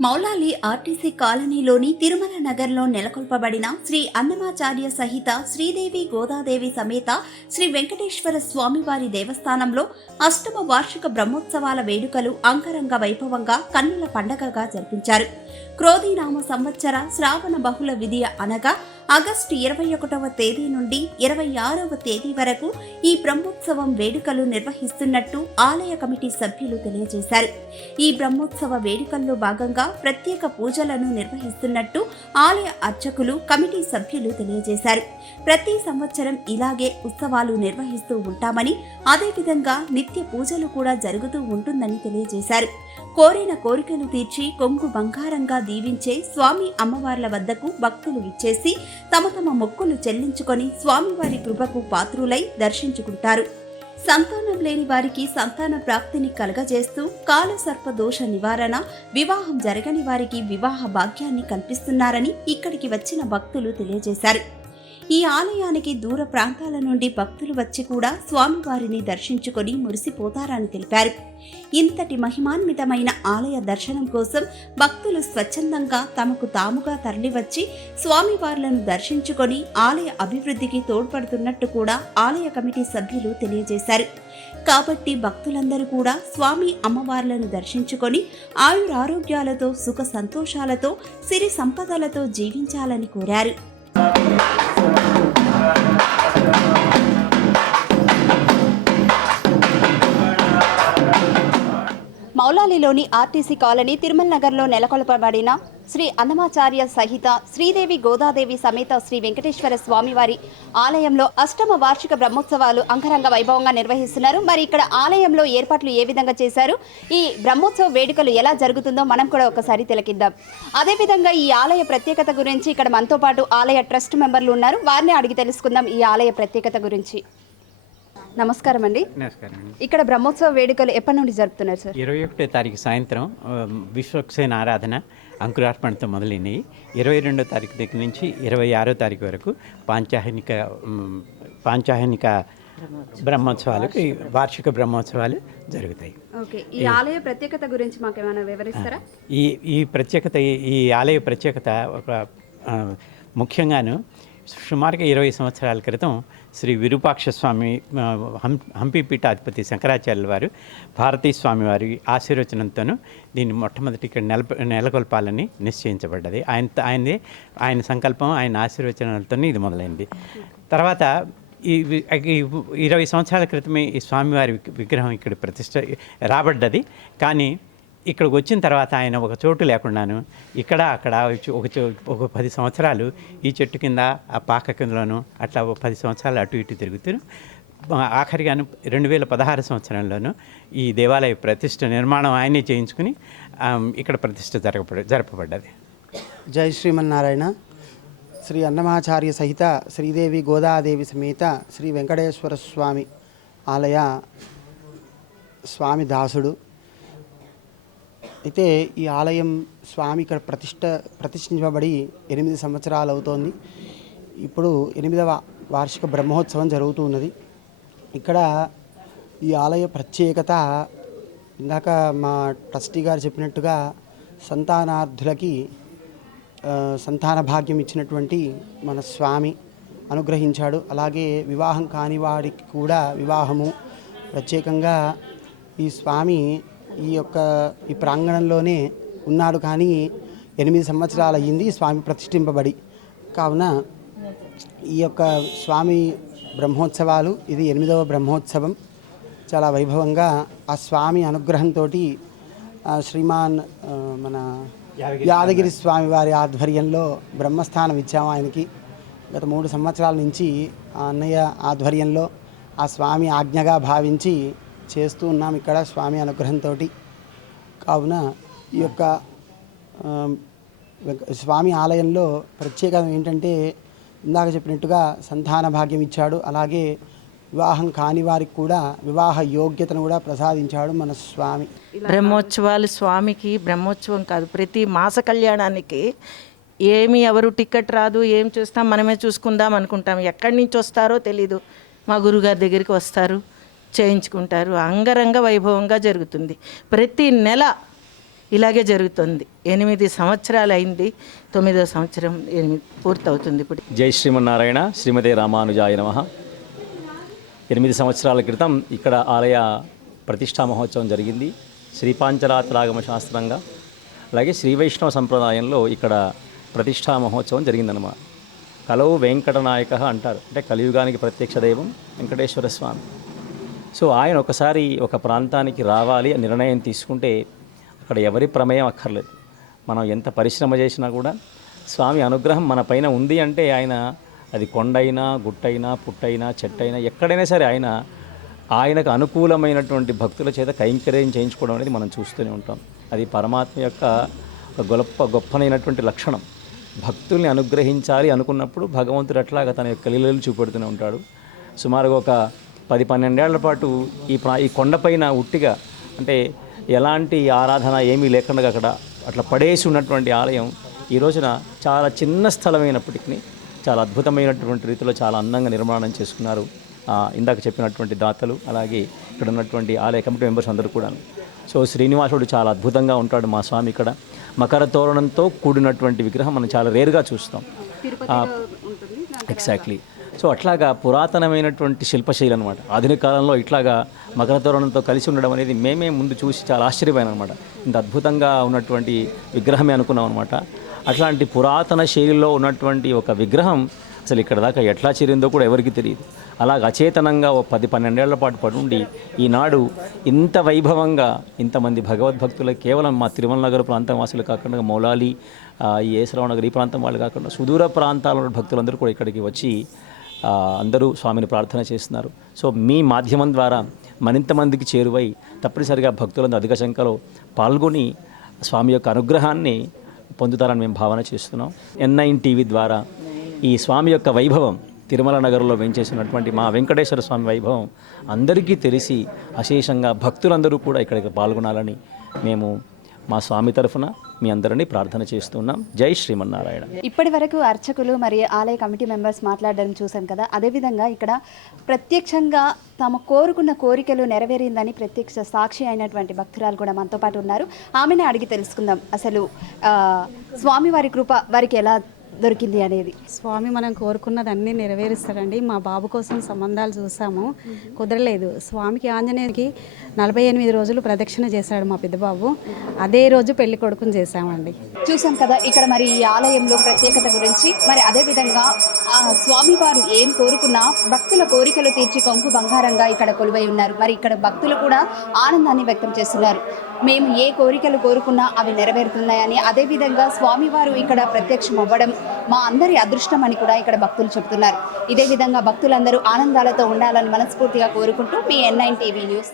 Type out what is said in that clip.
Moula Ali RTC కాలనీలోని తిరుమల నగర్లో నెలకొల్పబడిన శ్రీ అన్నమాచార్య సహిత శ్రీదేవి గోదాదేవి సమేత శ్రీ వెంకటేశ్వర స్వామివారి దేవస్థానంలో అష్టమ వార్షిక బ్రహ్మోత్సవాల వేడుకలు అంగరంగ వైభవంగా కన్నుల పండగగా జరిపించారు. క్రోధీనామ సంవత్సర శ్రావణ బహుళ విధియ అనగా ఆగస్టు ఇరవై ఒకటవ తేదీ నుండి ఇరవై ఆరవ తేదీ వరకు ఈ బ్రహ్మోత్సవం వేడుకలు నిర్వహిస్తున్నట్టు ఆలయ కమిటీ సభ్యులు తెలియజేశారు. ఈ బ్రహ్మోత్సవ వేడుకల్లో భాగంగా ప్రత్యేక పూజలను నిర్వహిస్తున్నట్టు ఆలయ అర్చకులు కమిటీ సభ్యులు తెలియజేశారు. ప్రతి సంవత్సరం ఇలాగే ఉత్సవాలు నిర్వహిస్తూ ఉంటామని అదేవిధంగా నిత్య పూజలు కూడా జరుగుతూ ఉంటుందని తెలియజేశారు. కోరిన కోరికలు తీర్చి కొంగు బంగారంగా దీవించే స్వామి అమ్మవార్ల వద్దకు భక్తులు ఇచ్చేసి తమ తమ మొక్కులు చెల్లించుకొని స్వామివారి కృపకు పాత్రులై దర్శించుకుంటారు. సంతానం లేని వారికి సంతాన ప్రాప్తిని కలగజేస్తూ కాలసర్ప దోష నివారణ వివాహం జరగని వారికి వివాహ భాగ్యాన్ని కల్పిస్తున్నారని ఇక్కడికి వచ్చిన భక్తులు తెలియజేశారు. ఈ ఆలయానికి దూర ప్రాంతాల నుండి భక్తులు వచ్చి కూడా స్వామివారిని దర్శించుకొని మురిసిపోతారని తెలిపారు. ఇంతటి మహిమాన్వితమైన ఆలయ దర్శనం కోసం భక్తులు స్వచ్ఛందంగా తమకు తాముగా తరలివచ్చి స్వామివార్లను దర్శించుకొని ఆలయ అభివృద్ధికి తోడ్పడుతున్నట్టు కూడా ఆలయ కమిటీ సభ్యులు తెలియజేశారు. కాబట్టి భక్తులందరూ కూడా స్వామి అమ్మవార్లను దర్శించుకొని ఆయురారోగ్యాలతో సుఖ సంతోషాలతో సిరి సంపదలతో జీవించాలని కోరారు. మౌలాలిలోని ఆర్టీసీ కాలనీ తిరుమల నగర్లో నెలకొల్పబడిన శ్రీ అన్నమాచార్య సహిత శ్రీదేవి గోదాదేవి సమేత శ్రీ వెంకటేశ్వర స్వామివారి ఆలయంలో అష్టమ వార్షిక బ్రహ్మోత్సవాలు అంగరంగ వైభవంగా నిర్వహిస్తున్నారు. మరి ఇక్కడ ఆలయంలో ఏర్పాట్లు ఏ విధంగా చేశారు? ఈ బ్రహ్మోత్సవ వేడుకలు ఎలా జరుగుతుందో మనం కూడా ఒకసారి తిలకిద్దాం. అదేవిధంగా ఈ ఆలయ ప్రత్యేకత గురించి ఇక్కడ మనతో పాటు ఆలయ ట్రస్ట్ మెంబర్లు ఉన్నారు. వారిని అడిగి తెలుసుకుందాం ఈ ఆలయ ప్రత్యేకత గురించి. నమస్కారం అండి. నమస్కారం ఇక్కడ బ్రహ్మోత్సవ వేడుకలు ఎప్పటి నుండి జరుపుతున్నారు సార్? ఇరవై ఒకటో తారీఖు సాయంత్రం విశ్వక్సేన ఆరాధన. అంకురార్పణతో మొదలైనవి. ఇరవై రెండో తారీఖు దగ్గర నుంచి ఇరవై ఆరో తారీఖు వరకు పాంచాహనిక పాంచాహనిక బ్రహ్మోత్సవాలకు ఈ వార్షిక బ్రహ్మోత్సవాలు జరుగుతాయి. ఓకే ఈ ఆలయ ప్రత్యేకత గురించి మాకు ఏమైనా వివరిస్తారా ఈ ఈ ప్రత్యేకత ఈ- ఆలయ ప్రత్యేకత ఒక ముఖ్యంగాను సుమారుగా ఇరవై సంవత్సరాల క్రితం శ్రీ విరూపాక్ష స్వామి హం హంపి పీఠాధిపతి శంకరాచార్యుల వారు భారతీ స్వామి వారి ఆశీర్వచనంతోనూ దీన్ని మొట్టమొదటి ఇక్కడ నెల నెలకొల్పాలని నిశ్చయించబడ్డది. ఆయన ఆయనది ఆయన సంకల్పం ఆయన ఆశీర్వచనాలతో ఇది మొదలైంది. తర్వాత ఈ ఇరవై సంవత్సరాల క్రితమే ఈ స్వామివారి విగ్రహం ఇక్కడ ప్రతిష్ట రాబడ్డది. కానీ ఇక్కడికి వచ్చిన తర్వాత ఆయన ఒక చోటు లేకుండాను ఇక్కడ అక్కడ ఒక ఒక పది సంవత్సరాలు ఈ చెట్టు కింద ఆ పాక కిందలోను అట్లా ఒక పది సంవత్సరాలు అటు ఇటు తిరుగుతూ ఆఖరిగాను రెండు వేల పదహారు సంవత్సరంలోను ఈ దేవాలయ ప్రతిష్ట నిర్మాణం ఆయనే చేయించుకుని ఇక్కడ ప్రతిష్ట జరగబడ జరపబడ్డది. జై శ్రీమన్నారాయణ. శ్రీ అన్నమాచార్య సహిత శ్రీదేవి గోదాదేవి సమేత శ్రీ వెంకటేశ్వర స్వామి ఆలయ స్వామి దాసుడు. అయితే ఈ ఆలయం స్వామి ఇక్కడ ప్రతిష్ట ప్రతిష్ఠించబడి ఎనిమిది సంవత్సరాలు అవుతోంది ఇప్పుడు ఎనిమిదవ వార్షిక బ్రహ్మోత్సవం జరుగుతూ ఉన్నది. ఇక్కడ ఈ ఆలయ ప్రత్యేకత ఇందాక మా ట్రస్టీ గారు చెప్పినట్టుగా సంతానార్థులకి సంతాన భాగ్యం ఇచ్చినటువంటి మన స్వామి అనుగ్రహించాడు. అలాగే వివాహం కాని వారికి కూడా వివాహము ప్రత్యేకంగా ఈ స్వామి ఈ యొక్క ఈ ప్రాంగణంలోనే ఉన్నాడు కానీ ఎనిమిది సంవత్సరాలు అయ్యింది స్వామి ప్రతిష్ఠింపబడి. కావున ఈ యొక్క స్వామి బ్రహ్మోత్సవాలు ఇది ఎనిమిదవ బ్రహ్మోత్సవం. చాలా వైభవంగా ఆ స్వామి అనుగ్రహంతో శ్రీమాన్ మన యాదగిరి స్వామి వారి ఆధ్వర్యంలో బ్రహ్మస్థానం ఇచ్చాము ఆయనకి. గత మూడు సంవత్సరాల నుంచి ఆ అన్నయ్య ఆధ్వర్యంలో ఆ స్వామి ఆజ్ఞగా భావించి చేస్తూ ఉన్నాం ఇక్కడ స్వామి అనుగ్రహంతో కావున ఈ యొక్క స్వామి ఆలయంలో ప్రత్యేకత ఏంటంటే ఇందాక చెప్పినట్టుగా సంతాన భాగ్యం ఇచ్చాడు. అలాగే వివాహం కాని వారికి కూడా వివాహ యోగ్యతను కూడా ప్రసాదించాడు మన స్వామి. బ్రహ్మోత్సవాలు స్వామికి బ్రహ్మోత్సవం కాదు ప్రతి మాస కళ్యాణానికి ఏమి ఎవరు టికెట్ రాదు ఏం చూస్తాం మనమే చూసుకుందాం అనుకుంటాం. ఎక్కడి నుంచి వస్తారో తెలీదు. మా గురుగారి దగ్గరికి వస్తారు. చేయించుకుంటారు అంగరంగ వైభవంగా జరుగుతుంది. ప్రతి నెల ఇలాగే జరుగుతుంది. ఎనిమిది సంవత్సరాలు అయింది తొమ్మిదో సంవత్సరం ఎనిమిది పూర్తవుతుంది ఇప్పుడు. జై శ్రీమన్నారాయణ. శ్రీమతి రామానుజాయ నమ. ఎనిమిది సంవత్సరాల క్రితం ఇక్కడ ఆలయ ప్రతిష్టా మహోత్సవం జరిగింది. శ్రీపాంచరాత్రాగమ శాస్త్రంగా. అలాగే శ్రీ వైష్ణవ సంప్రదాయంలో ఇక్కడ ప్రతిష్టా మహోత్సవం జరిగిందనమాట కలవు వెంకటనాయక అంటారు. అంటే కలియుగానికి ప్రత్యక్ష దైవం వెంకటేశ్వర స్వామి. సో ఆయన ఒకసారి ఒక ప్రాంతానికి రావాలి అని నిర్ణయం తీసుకుంటే అక్కడ ఎవరి ప్రమేయం అక్కర్లేదు. మనం ఎంత పరిశ్రమ చేసినా కూడా స్వామి అనుగ్రహం మన పైన ఉంది అంటే ఆయన అది కొండైనా గుట్టైనా పుట్టైనా చెట్టైనా ఎక్కడైనా సరే ఆయన ఆయనకు అనుకూలమైనటువంటి భక్తుల చేత కైంకర్యం చేయించుకోవడం అనేది మనం చూస్తూనే ఉంటాం. అది పరమాత్మ యొక్క గొప్ప గొప్పనైనటువంటి లక్షణం. భక్తుల్ని అనుగ్రహించాలి అనుకున్నప్పుడు భగవంతుడు అట్లాగా తన యొక్క లీలలు చూపెడుతూనే ఉంటాడు. సుమారుగా ఒక పది పన్నెండేళ్ళ పాటు ఈ ప్రా ఈ కొండపైన ఉట్టిగా అంటే ఎలాంటి ఆరాధన ఏమీ లేకుండా అక్కడ అట్లా పడేసి ఉన్నటువంటి ఆలయం ఈ రోజున చాలా చిన్న స్థలమైనప్పటికీ చాలా అద్భుతమైనటువంటి రీతిలో చాలా అందంగా నిర్మాణం చేసుకున్నారు. ఇందాక చెప్పినటువంటి దాతలు అలాగే ఇక్కడ ఉన్నటువంటి ఆలయ కమిటీ మెంబర్స్ అందరూ కూడా సో శ్రీనివాసుడు చాలా అద్భుతంగా ఉంటాడు మా స్వామి ఇక్కడ. మకర తోరణంతో కూడినటువంటి విగ్రహం మనం చాలా రేరుగా చూస్తాం. ఎగ్జాక్ట్లీ. సో అట్లాగా పురాతనమైనటువంటి శిల్పశైలి అనమాట ఆధునిక కాలంలో ఇట్లాగా మకర తోరణంతో కలిసి ఉండడం అనేది మేమే ముందు చూసి చాలా ఆశ్చర్యమైన అనమాట ఇంత అద్భుతంగా ఉన్నటువంటి విగ్రహమే అనుకున్నాం అనమాట అట్లాంటి పురాతన శైలిలో ఉన్నటువంటి ఒక విగ్రహం అసలు ఇక్కడ దాకా ఎట్లా చేరిందో కూడా ఎవరికి తెలియదు. అలాగ అచేతనంగా ఓ పది పన్నెండేళ్ళ పాటు పడుండి ఈనాడు ఇంత వైభవంగా ఇంతమంది భగవద్భక్తులు కేవలం మా తిరుమల నగర ప్రాంతం వాసులు కాకుండా మౌలాలి ఈ ఏసరావు నగర్ ఈ ప్రాంతం వాళ్ళు కాకుండా సుదూర ప్రాంతాల ఉన్న భక్తులందరూ కూడా ఇక్కడికి వచ్చి అందరూ స్వామిని ప్రార్థన చేస్తున్నారు. సో మీ మాధ్యమం ద్వారా మరింత మందికి చేరువై తప్పనిసరిగా భక్తులందరూ అధిక సంఖ్యలో పాల్గొని స్వామి యొక్క అనుగ్రహాన్ని పొందుతారని మేము భావన చేస్తున్నాం. ఎన్ఐన్ టీవీ ద్వారా ఈ స్వామి యొక్క వైభవం తిరుమల నగరంలో వెంచేసినటువంటి మా వెంకటేశ్వర స్వామి వైభవం అందరికీ తెలిసి అశేషంగా భక్తులందరూ కూడా ఇక్కడికి పాల్గొనాలని మేము మా స్వామి తరఫున మీ అందరినీ ప్రార్థన చేస్తున్నాం జై శ్రీమన్నారాయణ. ఇప్పటి వరకు అర్చకులు మరి ఆలయ కమిటీ మెంబర్స్ మాట్లాడడం చూసాం కదా. అదేవిధంగా ఇక్కడ ప్రత్యక్షంగా తాము కోరుకున్న కోరికలు నెరవేరిందని ప్రత్యక్ష సాక్షి అయినటువంటి భక్తురాలు కూడా మనతో పాటు ఉన్నారు. ఆమెనే అడిగి తెలుసుకుందాం. అసలు స్వామి స్వామివారి కృప వారికి ఎలా దొరికింది అనేది. స్వామి మనం కోరుకున్నది అన్నీ నెరవేరుస్తాడండి. మా బాబు కోసం సంబంధాలు చూసాము. కుదరలేదు. స్వామికి ఆంజనేయునికి నలభై ఎనిమిది రోజులు ప్రదక్షిణ చేశాడు మా పెద్దబాబు. అదే రోజు పెళ్ళి కొడుకుని చేశామండి. చూసాం కదా ఇక్కడ మరి ఈ ఆలయంలో ప్రత్యేకత గురించి. మరి అదే విధంగా ఆ స్వామివారు ఏం కోరుకున్నా భక్తుల కోరికలు తీర్చి కొంకు బంగారంగా ఇక్కడ కొలువై ఉన్నారు. మరి ఇక్కడ భక్తులు కూడా ఆనందాన్ని వ్యక్తం చేస్తున్నారు. మేము ఏ కోరికలు కోరుకున్నా అవి నెరవేరుతున్నాయని అదేవిధంగా స్వామివారు ఇక్కడ ప్రత్యక్షం అవ్వడం మా అందరి అదృష్టం అని కూడా ఇక్కడ భక్తులు చెబుతున్నారు ఇదే విధంగా భక్తులందరూ ఆనందాలతో ఉండాలని మనస్ఫూర్తిగా కోరుకుంటూ మీ ఎన్ఐన్ నైన్ టీవీ న్యూస్.